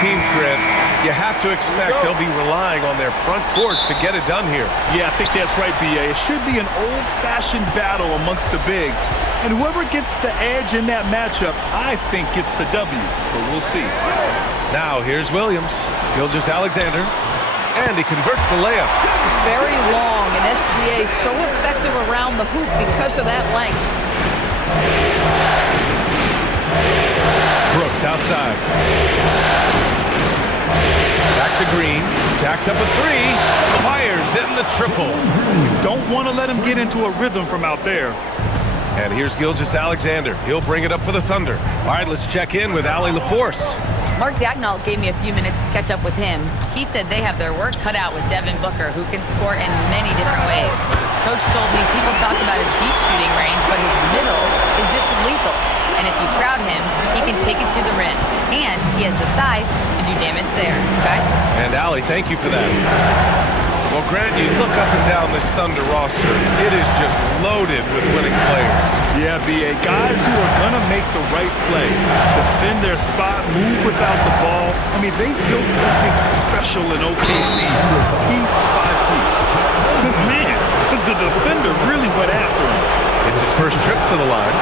teams, Grant, you have to expect they'll be relying on their front court to get it done here. Yeah, I think that's right, B.A. It should be an old-fashioned battle amongst the bigs. And whoever gets the edge in that matchup, I think gets the W. But we'll see. Now, here's Williams. Gilgeous-Alexander. And he converts the layup. It's very long, and SGA is so effective around the hoop because of that length. Brooks outside. Back to Green. Jacks up a three. Fires in the triple. You don't want to let him get into a rhythm from out there. And here's Gilgeous-Alexander. He'll bring it up for the Thunder. All right, let's check in with Allie LaForce. Mark Daigneault gave me a few minutes to catch up with him. He said they have their work cut out with Devin Booker, who can score in many different ways. Coach told me people talk about his deep shooting range, but his middle is just as lethal. And if you crowd him, he can take it to the rim. And he has the size to do damage there. Guys? And Allie, thank you for that. Well, Grant, you look up and down this Thunder roster, it is just loaded with winning players. Yeah, B.A. Guys who are going to make the right play, defend their spot, move without the ball. I mean, they've built something special in OKC, piece by piece. Man, the defender really went after him. It's his first trip to the line.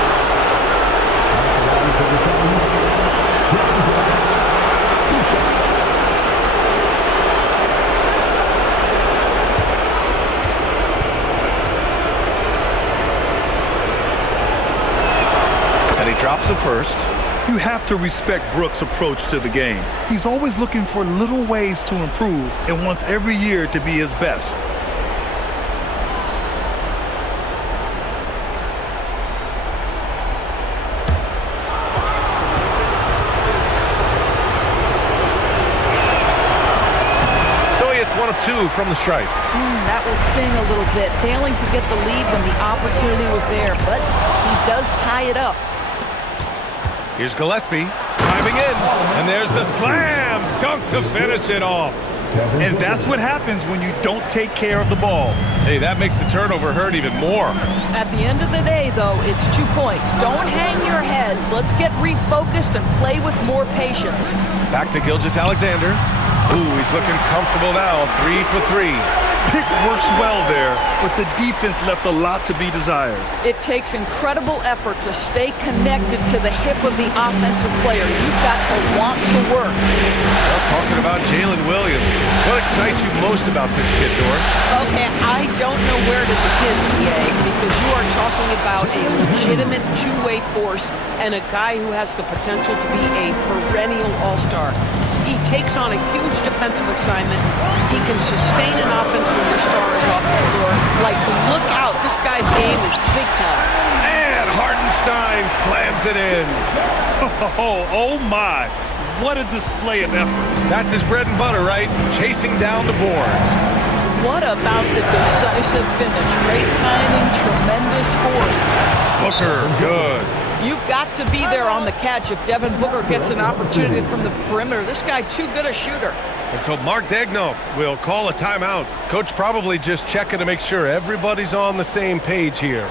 And he drops it first. You have to respect Brooks' approach to the game. He's always looking for little ways to improve and wants every year to be his best. So he hits one of two from the stripe. That will sting a little bit, failing to get the lead when the opportunity was there, but he does tie it up. Here's Gillespie, driving in, and there's the slam dunk to finish it off. And that's what happens when you don't take care of the ball. Hey, that makes the turnover hurt even more. At the end of the day, though, it's 2 points. Don't hang your heads. Let's get refocused and play with more patience. Back to Gilgeous-Alexander. Ooh, he's looking comfortable now, 3 for 3. Pick works well there, but the defense left a lot to be desired. It takes incredible effort to stay connected to the hip of the offensive player. You've got to want to work. Well, talking about Jalen Williams, what excites you most about this kid, Doris? Okay, I don't know where to begin, EA, because you are talking about a legitimate two-way force and a guy who has the potential to be a perennial all-star. He takes on a huge defensive assignment. He can sustain an offense when your star is off the floor. Like, look out. This guy's game is big time. And Hartenstein slams it in. Oh my. What a display of effort. That's his bread and butter, right? Chasing down the boards. What about the decisive finish? Great timing, tremendous force. Booker, good. You've got to be there on the catch if Devin Booker gets an opportunity from the perimeter. This guy too good a shooter. And so Mark Daigneault will call a timeout. Coach probably just checking to make sure everybody's on the same page here.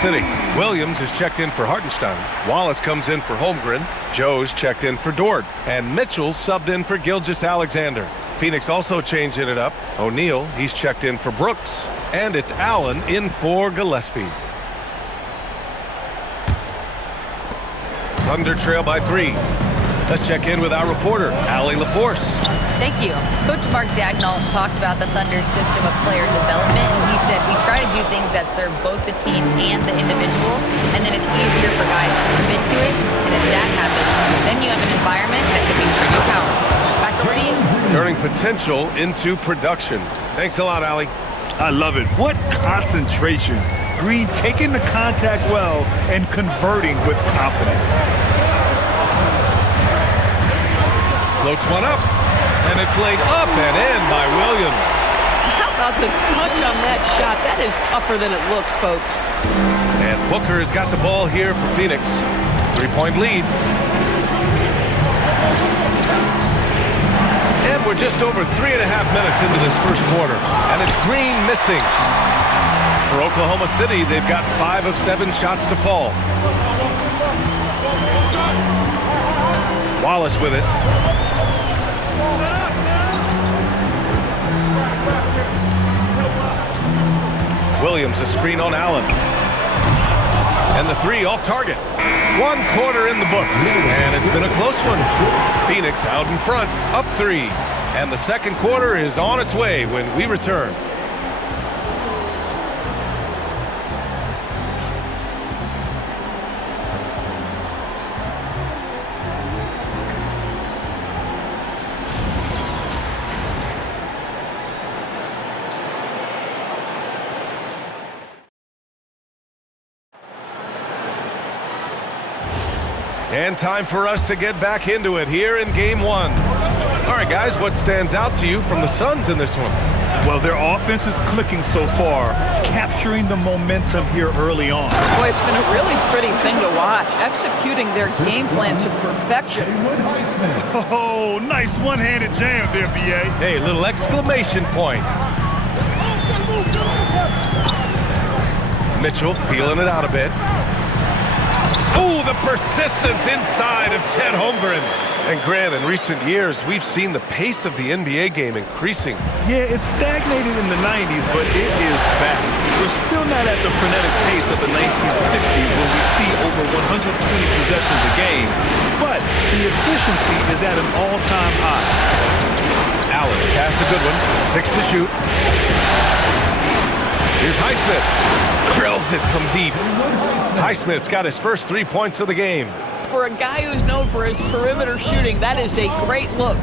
City. Williams is checked in for Hartenstein. Wallace comes in for Holmgren. Joe's checked in for Dort. And Mitchell's subbed in for Gilgeous-Alexander. Phoenix also changing it up. O'Neal, he's checked in for Brooks. And it's Allen in for Gillespie. Thunder trail by 3. Let's check in with our reporter, Allie LaForce. Thank you. Coach Mark Dagnall talked about the Thunder's system of player development. He said, we try to do things that serve both the team and the individual, and then it's easier for guys to commit to it. And if that happens, then you have an environment that can be pretty powerful. Back over to you. Turning potential into production. Thanks a lot, Allie. I love it. What concentration. Green taking the contact well and converting with confidence. Floats one up, and it's laid up and in by Williams. How about the touch on that shot? That is tougher than it looks, folks. And Booker has got the ball here for Phoenix. 3-point lead. And we're just over 3.5 minutes into this first quarter, and it's Green missing. For Oklahoma City, they've got 5 of 7 shots to fall. Wallace with it. Williams, a screen on Allen. And the 3 off target. 1 quarter in the books, and it's been a close one. Phoenix out in front, up 3. And the second quarter is on its way when we return. And time for us to get back into it here in Game 1. All right, guys, what stands out to you from the Suns in this one? Well, their offense is clicking so far, capturing the momentum here early on. Boy, it's been a really pretty thing to watch, executing their game plan to perfection. Oh, nice one-handed jam there, B.A. Hey, little exclamation point. Mitchell feeling it out a bit. Oh, the persistence inside of Chet Holmgren. And Grant, in recent years, we've seen the pace of the NBA game increasing. Yeah, it stagnated in the 90s, but it is back. We're still not at the frenetic pace of the 1960s when we see over 120 possessions a game, but the efficiency is at an all-time high. Allen, pass a good one. 6 to shoot. Here's Highsmith. Drills it from deep. Highsmith's got his first 3 points of the game. For a guy who's known for his perimeter shooting, that is a great look.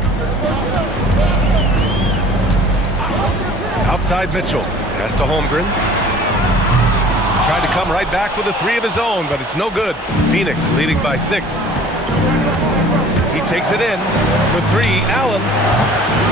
Outside Mitchell. Pass to Holmgren. Tried to come right back with a 3 of his own, but it's no good. Phoenix leading by 6. He takes it in for 3. Allen.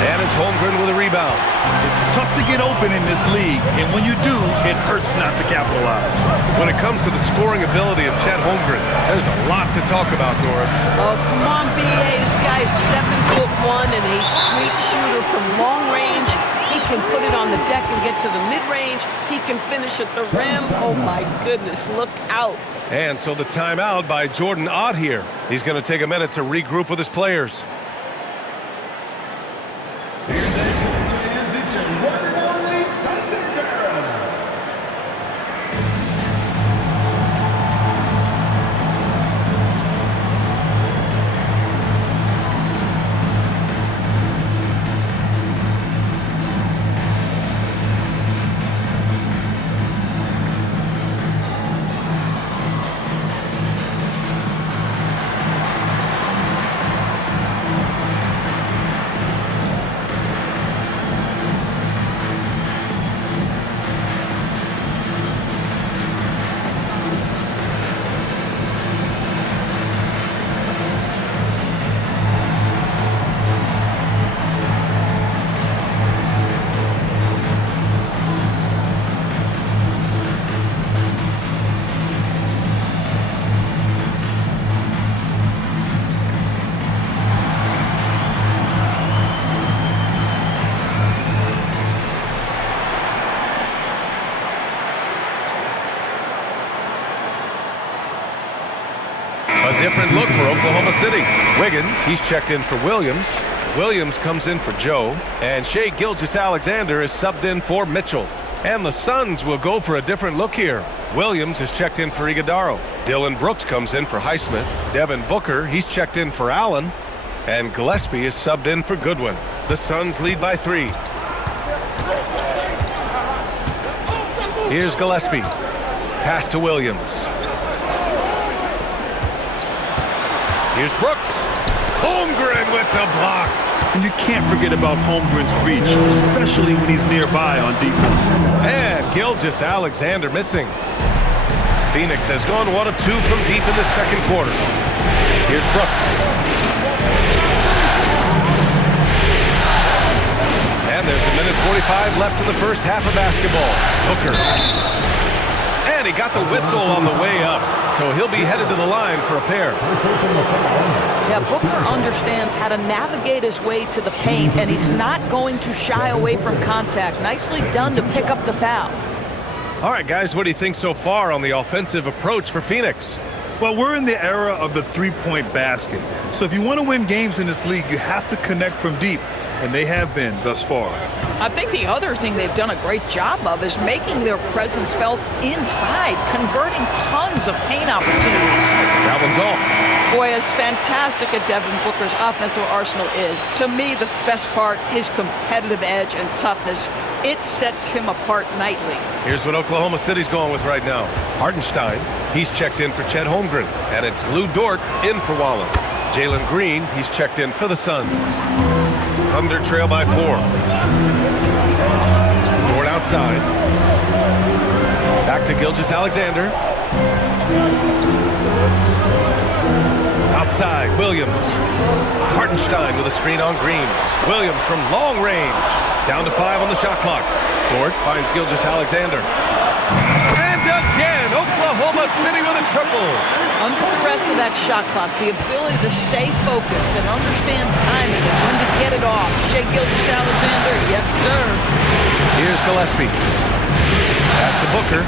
And it's Holmgren with a rebound. It's tough to get open in this league, and when you do, it hurts not to capitalize. When it comes to the scoring ability of Chet Holmgren, there's a lot to talk about, Doris. Oh, come on, B.A. This guy's 7'1" and a sweet shooter from long range. He can put it on the deck and get to the mid-range. He can finish at the rim. Oh, my goodness, look out. And so the timeout by Jordan Ott here. He's going to take a minute to regroup with his players. A different look for Oklahoma City. Wiggins, he's checked in for Williams. Williams comes in for Joe. And Shai Gilgeous-Alexander is subbed in for Mitchell. And the Suns will go for a different look here. Williams is checked in for Iguodaro. Dylan Brooks comes in for Highsmith. Devin Booker, he's checked in for Allen. And Gillespie is subbed in for Goodwin. The Suns lead by 3. Here's Gillespie. Pass to Williams. Here's Brooks. Holmgren with the block. And you can't forget about Holmgren's reach, especially when he's nearby on defense. And Gilgeous-Alexander missing. Phoenix has gone 1 of 2 from deep in the second quarter. Here's Brooks. And there's a minute 45 left in the first half of basketball. Booker. And he got the whistle on the way up, so he'll be headed to the line for a pair. Yeah, Booker understands how to navigate his way to the paint, and he's not going to shy away from contact. Nicely done to pick up the foul. All right, guys, what do you think so far on the offensive approach for Phoenix? Well, we're in the era of the three-point basket. So if you want to win games in this league, you have to connect from deep, and they have been thus far. I think the other thing they've done a great job of is making their presence felt inside, converting tons of paint opportunities. That one's off. Boy, as fantastic as Devin Booker's offensive arsenal is, to me the best part, his competitive edge and toughness, it sets him apart nightly. Here's what Oklahoma City's going with right now. Hartenstein, he's checked in for Chet Holmgren, and it's Lou Dort in for Wallace. Jalen Green, he's checked in for the Suns. Thunder trail by 4. Dort outside. Back to Gilgeous-Alexander. Outside, Williams. Hartenstein with a screen on Green. Williams from long range. Down to 5 on the shot clock. Dort finds Gilgeous-Alexander. And again, Oklahoma City with a triple. Under the rest of that shot clock, the ability to stay focused and understand timing and when to get it off. Shai Gilgeous-Alexander, yes, sir. Here's Gillespie. Pass to Booker.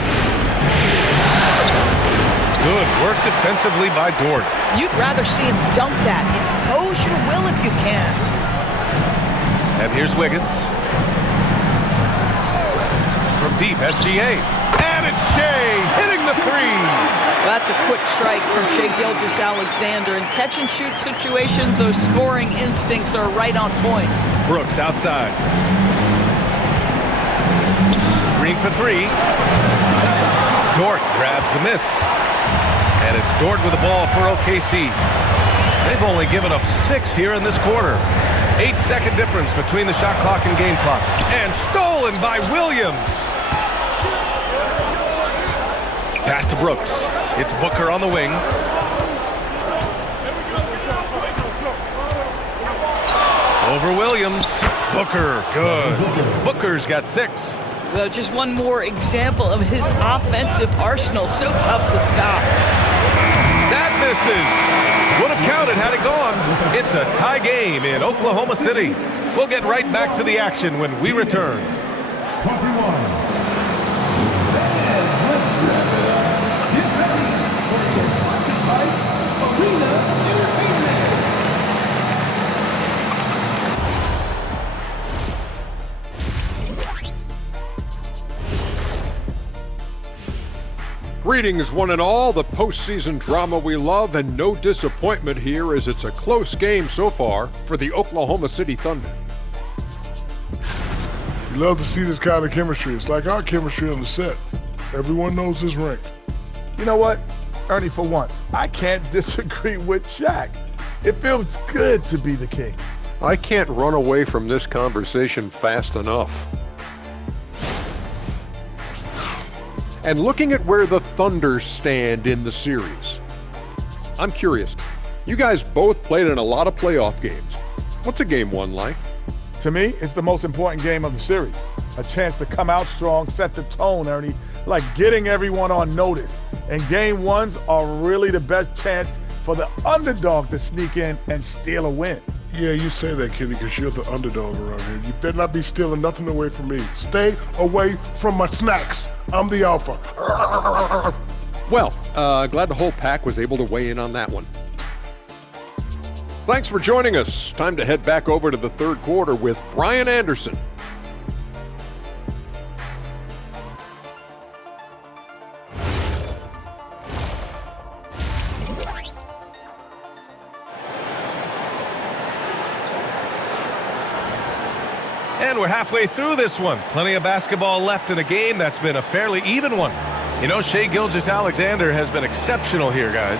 Good work defensively by Dort. You'd rather see him dunk that. Impose your will if you can. And here's Wiggins. From deep, SGA. And it's Shai hitting the 3. That's a quick strike from Shai Gilgeous-Alexander. In catch-and-shoot situations, those scoring instincts are right on point. Brooks outside. Green for 3. Dort grabs the miss. And it's Dort with the ball for OKC. They've only given up 6 here in this quarter. 8-second difference between the shot clock and game clock. And stolen by Williams. Pass to Brooks. It's Booker on the wing. Over Williams. Booker, good. Booker's got 6. Well, just one more example of his offensive arsenal. So tough to stop. That misses. Would have counted had it gone. It's a tie game in Oklahoma City. We'll get right back to the action when we return. Greetings, one and all. The postseason drama we love, and no disappointment here as it's a close game so far for the Oklahoma City Thunder. You love to see this kind of chemistry. It's like our chemistry on the set. Everyone knows his rank. You know what, Ernie, for once, I can't disagree with Shaq. It feels good to be the king. I can't run away from this conversation fast enough. And looking at where the Thunder stand in the series, I'm curious. You guys both played in a lot of playoff games. What's a game 1 like? To me, it's the most important game of the series. A chance to come out strong, set the tone, Ernie, like getting everyone on notice. And game 1s are really the best chance for the underdog to sneak in and steal a win. Yeah, you say that, Kenny, because you're the underdog around here. You better not be stealing nothing away from me. Stay away from my snacks. I'm the alpha. Well, glad the whole pack was able to weigh in on that one. Thanks for joining us. Time to head back over to the third quarter with Brian Anderson. And we're halfway through this one. Plenty of basketball left in a game that's been a fairly even one. You know, Shai Gilgeous-Alexander has been exceptional here, guys.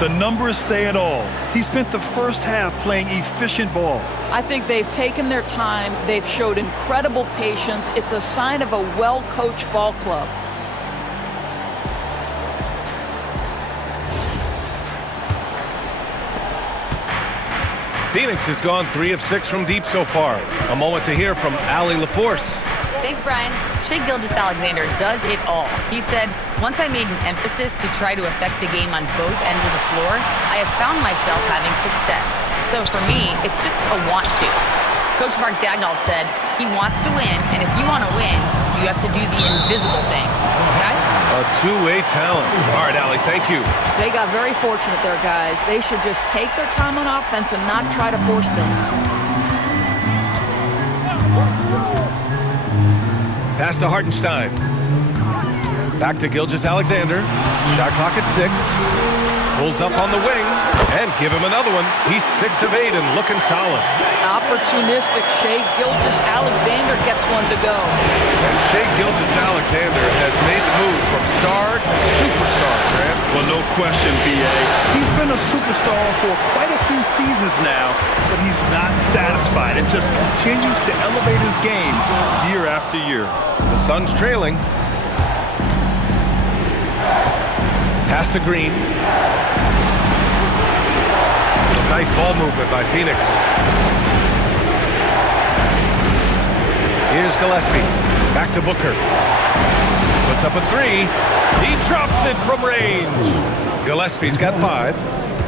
The numbers say it all. He spent the first half playing efficient ball. I think they've taken their time. They've showed incredible patience. It's a sign of a well-coached ball club. Phoenix has gone 3 of 6 from deep so far. A moment to hear from Allie LaForce. Thanks, Brian. Shai Gilgeous-Alexander does it all. He said, once I made an emphasis to try to affect the game on both ends of the floor, I have found myself having success. So for me, it's just a want to. Coach Mark Daigneault said, he wants to win, and if you want to win, you have to do the invisible things. Guys? A two-way talent. All right, Allie, thank you. They got very fortunate there, guys. They should just take their time on offense and not try to force things. Pass to Hartenstein. Back to Gilgeous-Alexander. Shot clock at 6. Pulls up on the wing and give him another one. He's 6 of 8 and looking solid. Opportunistic Shai Gilgeous-Alexander gets one to go. And Shai Gilgeous-Alexander has made the move from star to superstar, Grant. Well, no question, B.A. He's been a superstar for quite a few seasons now, but he's not satisfied and just continues to elevate his game year after year. The Suns trailing. Pass to Green. Some nice ball movement by Phoenix. Here's Gillespie. Back to Booker. Puts up a 3. He drops it from range. Gillespie's got 5.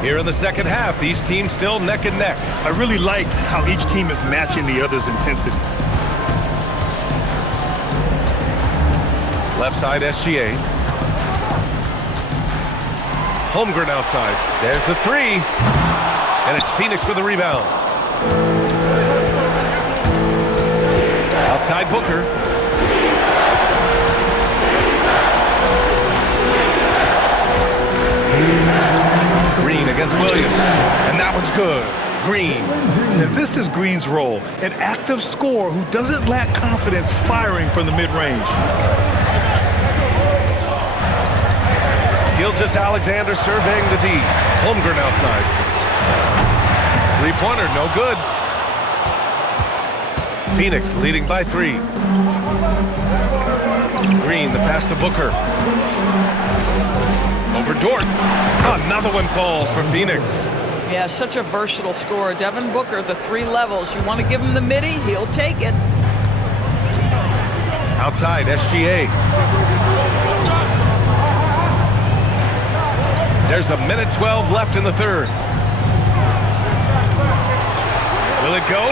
Here in the second half, these teams still neck and neck. I really like how each team is matching the other's intensity. Left side, SGA. Holmgren outside. There's the 3. And it's Phoenix with a rebound. Outside Booker. Green against Williams. And that one's good. Green. Now this is Green's role, an active scorer who doesn't lack confidence firing from the mid-range. Gilgeous-Alexander surveying the D. Holmgren outside. Three-pointer, no good. Phoenix leading by 3. Green, the pass to Booker. Over Dort. Another one falls for Phoenix. Yeah, such a versatile scorer. Devin Booker, the 3 levels. You want to give him the midi, he'll take it. Outside, SGA. There's a minute 12 left in the third. Will it go?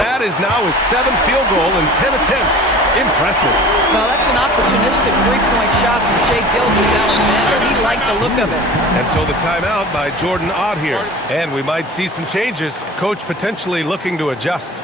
That is now his 7th field goal in 10 attempts. Impressive. Well, that's an opportunistic three-point shot from Shai Gilgeous-Alexander. He liked the look of it. And so the timeout by Jordan Ott here. And we might see some changes. Coach potentially looking to adjust.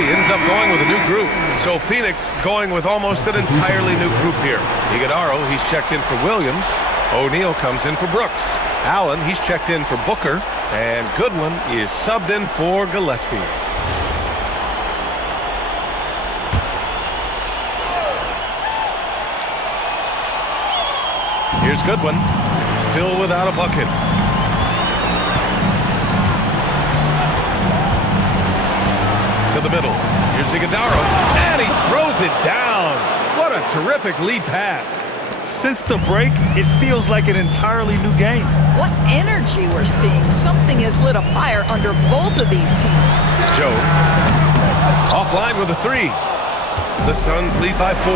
City ends up going with a new group. So Phoenix going with almost an entirely new group here. Iguodaro, he's checked in for Williams. O'Neal comes in for Brooks. Allen, he's checked in for Booker. And Goodwin is subbed in for Gillespie. Here's Goodwin, still without a bucket. To the middle. Here's Iguodaro, and he throws it down. What a terrific lead pass. Since the break, it feels like an entirely new game. What energy we're seeing. Something has lit a fire under both of these teams. Joe, offline with a three. The Suns lead by 4.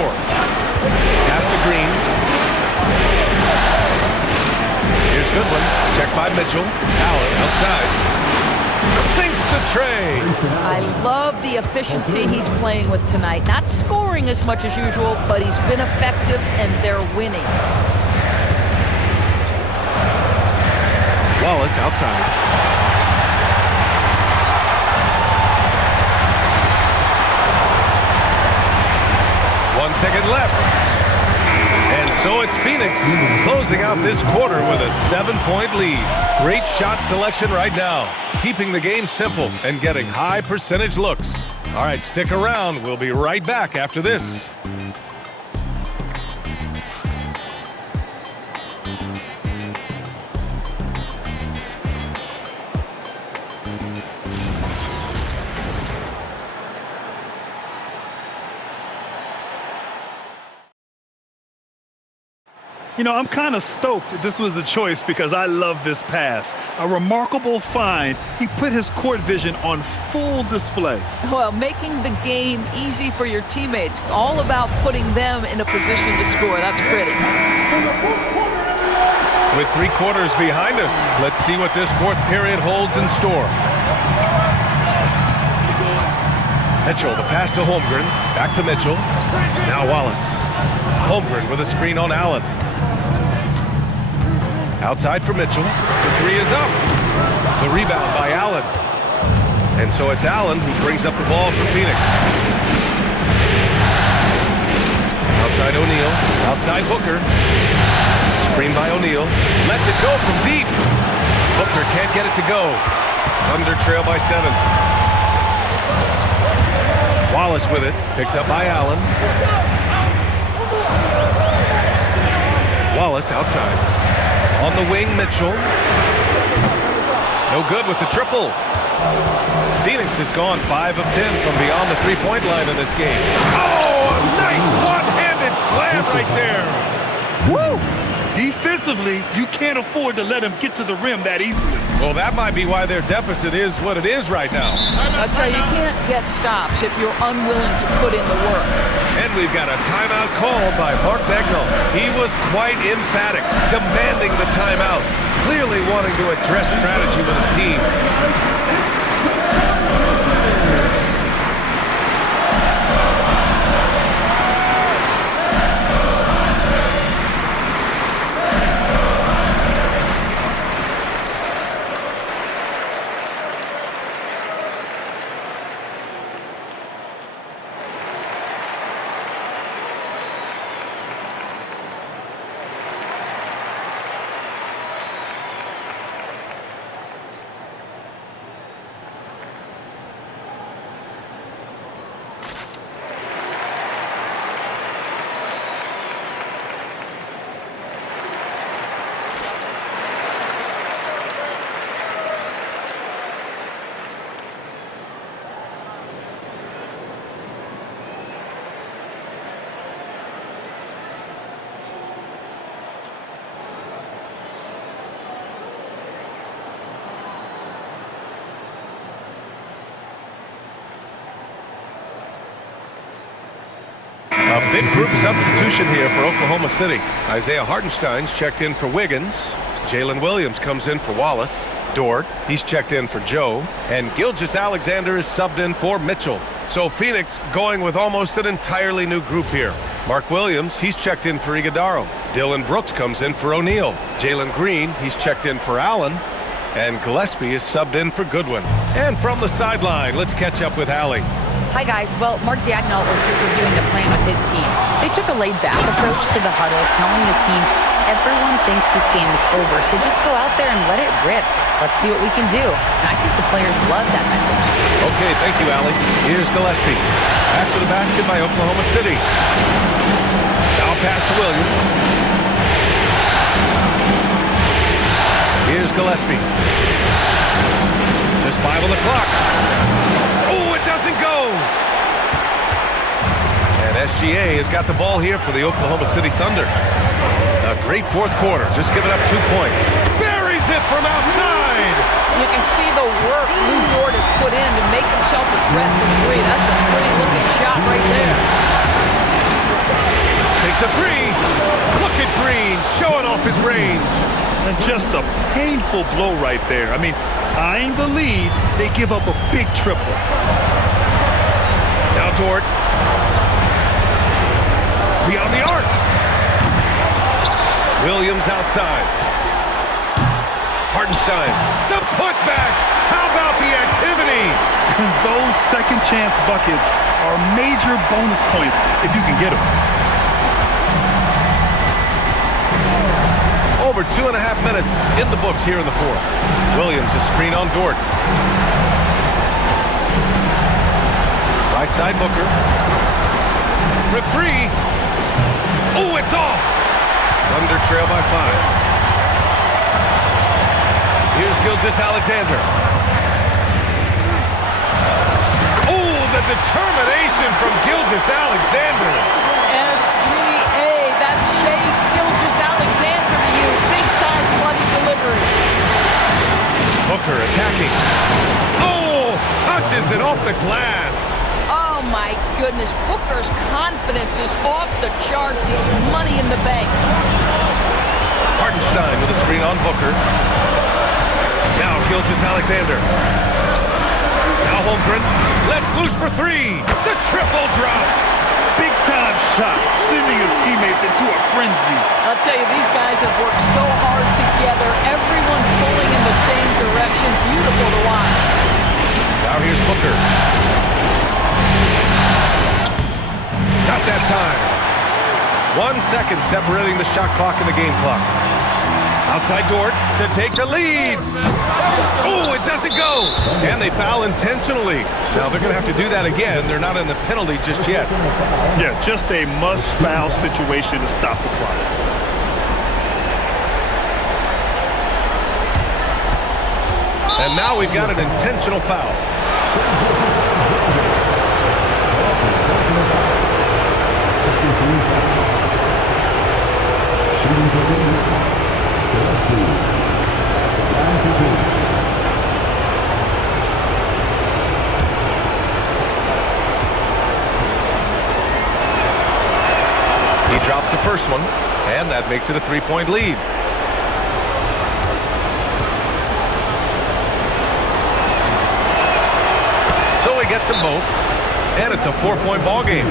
Pass to Green. Here's Goodwin, checked by Mitchell. Allen outside. Sinks the tray. I love the efficiency he's playing with tonight. Not scoring as much as usual, but he's been effective and they're winning. Wallace outside. 1 second left. And so it's Phoenix closing out this quarter with a 7-point lead. Great shot selection right now, keeping the game simple and getting high percentage looks. All right, stick around. We'll be right back after this. You know, I'm kind of stoked that this was a choice because I love this pass. A remarkable find. He put his court vision on full display. Well, making the game easy for your teammates. All about putting them in a position to score. That's pretty. With 3 quarters behind us, let's see what this 4th period holds in store. Mitchell, the pass to Holmgren. Back to Mitchell. Now Wallace. Holmgren with a screen on Allen. Outside for Mitchell. The 3 is up. The rebound by Allen. And so it's Allen who brings up the ball for Phoenix. Outside O'Neal. Outside Booker. Screen by O'Neal. Lets it go from deep. Booker can't get it to go. Thunder trail by 7. Wallace with it. Picked up by Allen. Wallace outside. On the wing, Mitchell. No good with the triple. Phoenix has gone 5 of 10 from beyond the 3-point line in this game. Oh, a nice one-handed slam right there. Woo! Defensively, you can't afford to let him get to the rim that easily. Well, that might be why their deficit is what it is right now. I'll tell you, you can't get stops if you're unwilling to put in the work. And we've got a timeout called by Mark Daigneault. He was quite emphatic, demanding the timeout, clearly wanting to address strategy with his team. A big group substitution here for Oklahoma City. Isaiah Hartenstein's checked in for Wiggins. Jalen Williams comes in for Wallace. Dort, he's checked in for Joe. And Gilgeous-Alexander is subbed in for Mitchell. So Phoenix going with almost an entirely new group here. Mark Williams, he's checked in for Iguodaro. Dylan Brooks comes in for O'Neal. Jalen Green, he's checked in for Allen. And Gillespie is subbed in for Goodwin. And from the sideline, let's catch up with Allie. Hi, guys. Well, Mark Daigneault was just reviewing the plan with his team. They took a laid-back approach to the huddle, telling the team, everyone thinks this game is over, so just go out there and let it rip. Let's see what we can do. And I think the players love that message. Okay, thank you, Allie. Here's Gillespie. After the basket by Oklahoma City. Now pass to Williams. Here's Gillespie. Just 5 on the clock. Oh, it doesn't go! And SGA has got the ball here for the Oklahoma City Thunder. A great fourth quarter, just giving up 2 points. Buries it from outside! You can see the work Lou Dort has put in to make himself a threat from 3. That's a pretty looking shot right there. Takes a 3. Look at Green, showing off his range. And just a painful blow right there. I mean, eyeing the lead, they give up a big triple. Now Dort. Beyond the arc. Williams outside. Hartenstein. The putback. How about the activity? Those second chance buckets are major bonus points if you can get them. Over 2.5 minutes in the books here in the fourth. Williams a screen on Dort. Right side Booker. For 3. Oh, it's off. Thunder trail by 5. Here's Gilgeous-Alexander. Oh, the determination from Gilgeous-Alexander. SGA, that's Shai Gilgeous-Alexander to you. Big time clutch delivery. Booker attacking. Oh, touches it off the glass. Oh my goodness, Booker's confidence is off the charts. He's money in the bank. Hartenstein with a screen on Booker. Now Gilgeous-Alexander. Now Holmgren. Let's loose for 3. The triple drops. Big time shot, sending his teammates into a frenzy. I'll tell you, these guys have worked so hard together. Everyone pulling in the same direction. Beautiful to watch. Now here's Booker. Not that time. 1 second separating the shot clock and the game clock. Outside Dort to take the lead. Oh, it doesn't go. And they foul intentionally. Now they're going to have to do that again. They're not in the penalty just yet. Yeah, just a must-foul situation to stop the clock. And now we've got an intentional foul. He drops the first one, and that makes it a 3-point lead. So he gets them both, and it's a 4-point ball game.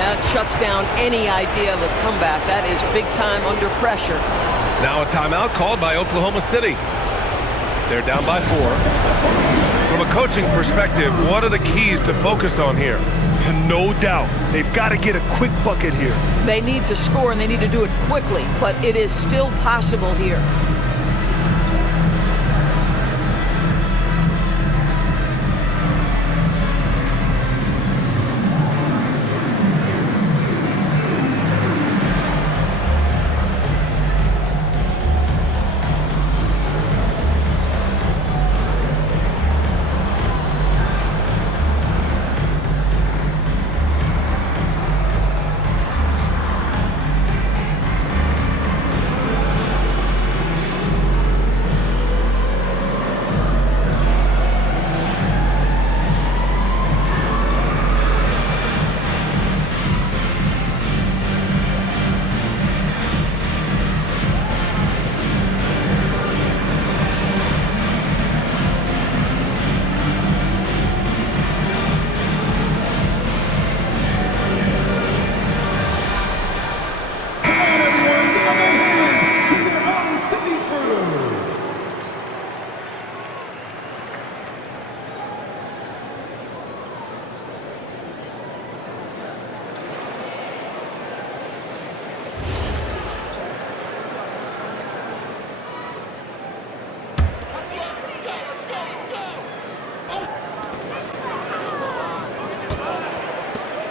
That shuts down any idea of a comeback. That is big time under pressure. Now a timeout called by Oklahoma City. They're down by 4. From a coaching perspective, what are the keys to focus on here? No doubt. They've got to get a quick bucket here. They need to score, and they need to do it quickly, but it is still possible here.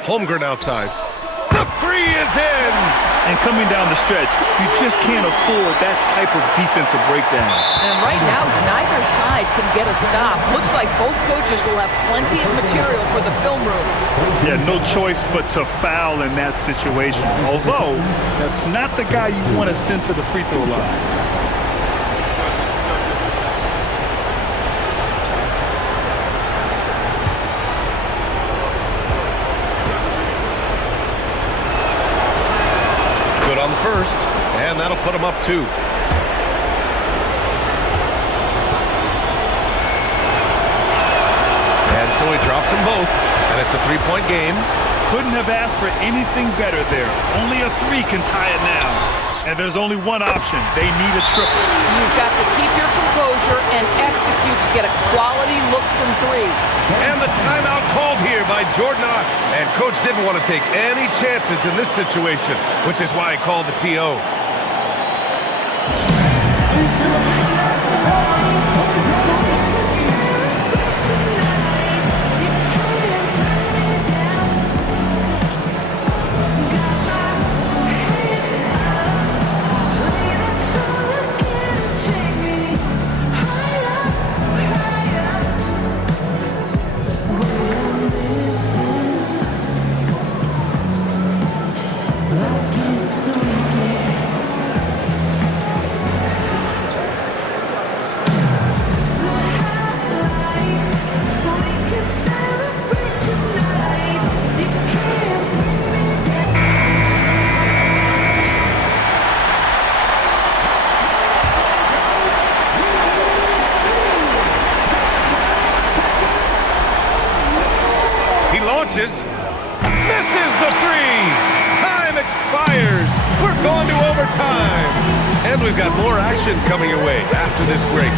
Holmgren outside. The three is in! And coming down the stretch, you just can't afford that type of defensive breakdown. And right now, neither side can get a stop. Looks like both coaches will have plenty of material for the film room. Yeah, no choice but to foul in that situation. Although, that's not the guy you want to send to the free throw line. On the first, and that'll put him up 2. And so he drops them both, and it's a 3-point game. Couldn't have asked for anything better there. Only a 3 can tie it now. And there's only one option. They need a triple. You've got to keep your composure and execute to get a quality look from 3. And the timeout called here by Jordan Ott. And coach didn't want to take any chances in this situation, which is why he called the TO. Misses the 3. Time expires. We're going to overtime. And we've got more action coming your way after this break.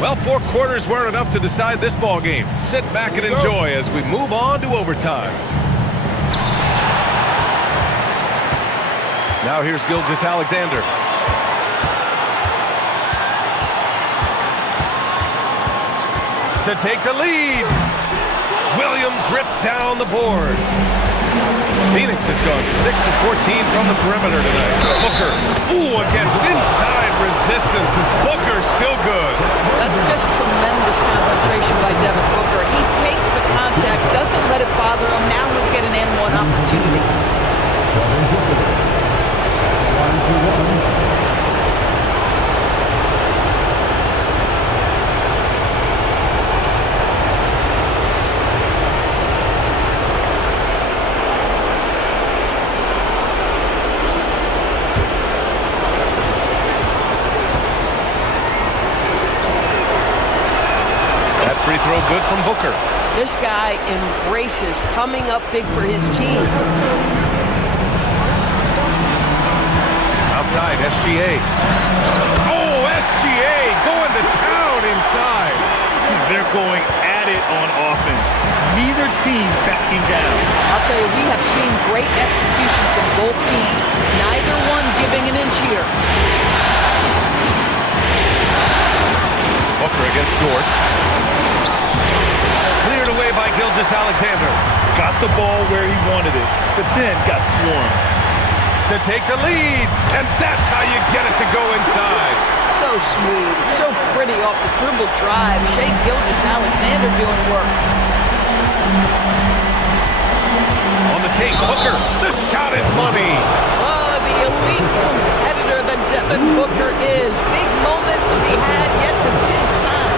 Well, 4 quarters weren't enough to decide this ball game. Sit back and enjoy as we move on to overtime. Now here's Gilgeous-Alexander. To take the lead. Williams rips down the board. Phoenix has gone 6 of 14 from the perimeter tonight. Booker, against inside resistance. Booker still good. That's just tremendous concentration by Devin Booker. He takes the contact, doesn't let it bother him. Now he'll get an N1 opportunity. Free throw good from Booker. This guy embraces coming up big for his team. Outside, SGA. Oh, SGA going to town inside. They're going at it on offense. Neither team backing down. I'll tell you, we have seen great execution from both teams. Neither one giving an inch here. Booker against Dort. Cleared away by Gilgeous-Alexander. Got the ball where he wanted it, but then got swarmed. To take the lead, and that's how you get it to go inside. So smooth, so pretty off the dribble drive. Shai Gilgeous-Alexander doing work. On the take, Booker. The shot is money. Oh, the elite competitor that Devin Booker is. Big moment to be had. Yes, it's his time.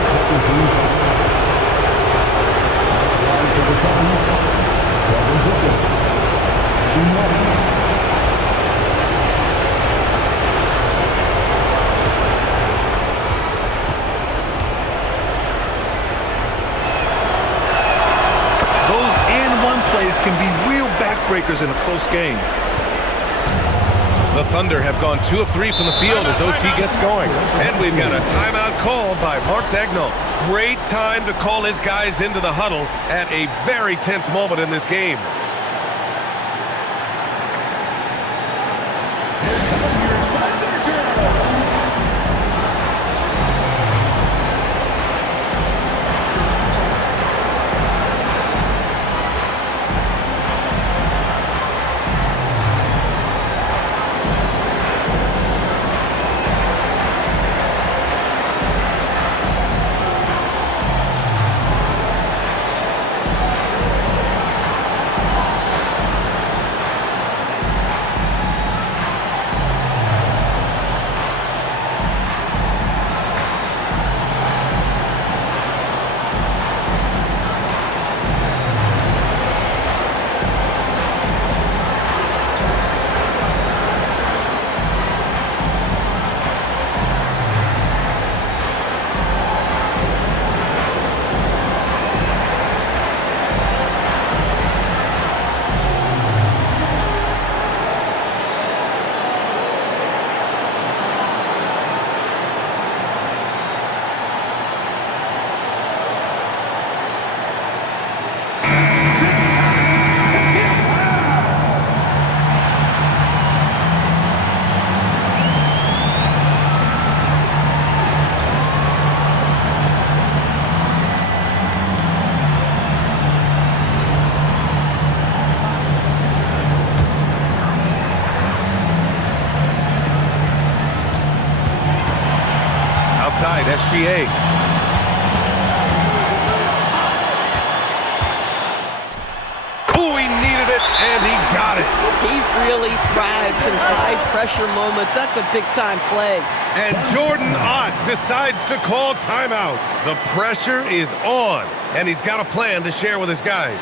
Those and one plays can be real backbreakers in a close game. The Thunder have gone 2 of 3 from the field as OT gets going. And we've got a timeout call by Mark Daigneault. Great time to call his guys into the huddle at a very tense moment in this game. Outside, SGA. Oh, he needed it, and he got it. He really thrives in high-pressure moments. That's a big-time play. And Jordan Ott decides to call timeout. The pressure is on, and he's got a plan to share with his guys.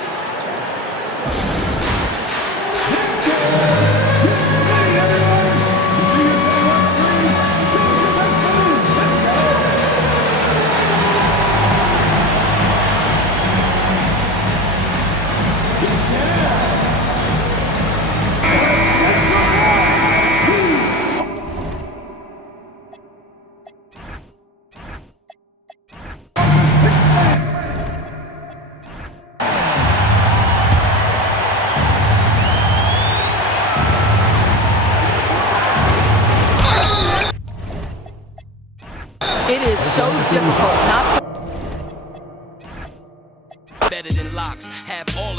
It is so difficult not to... Better than locks, have all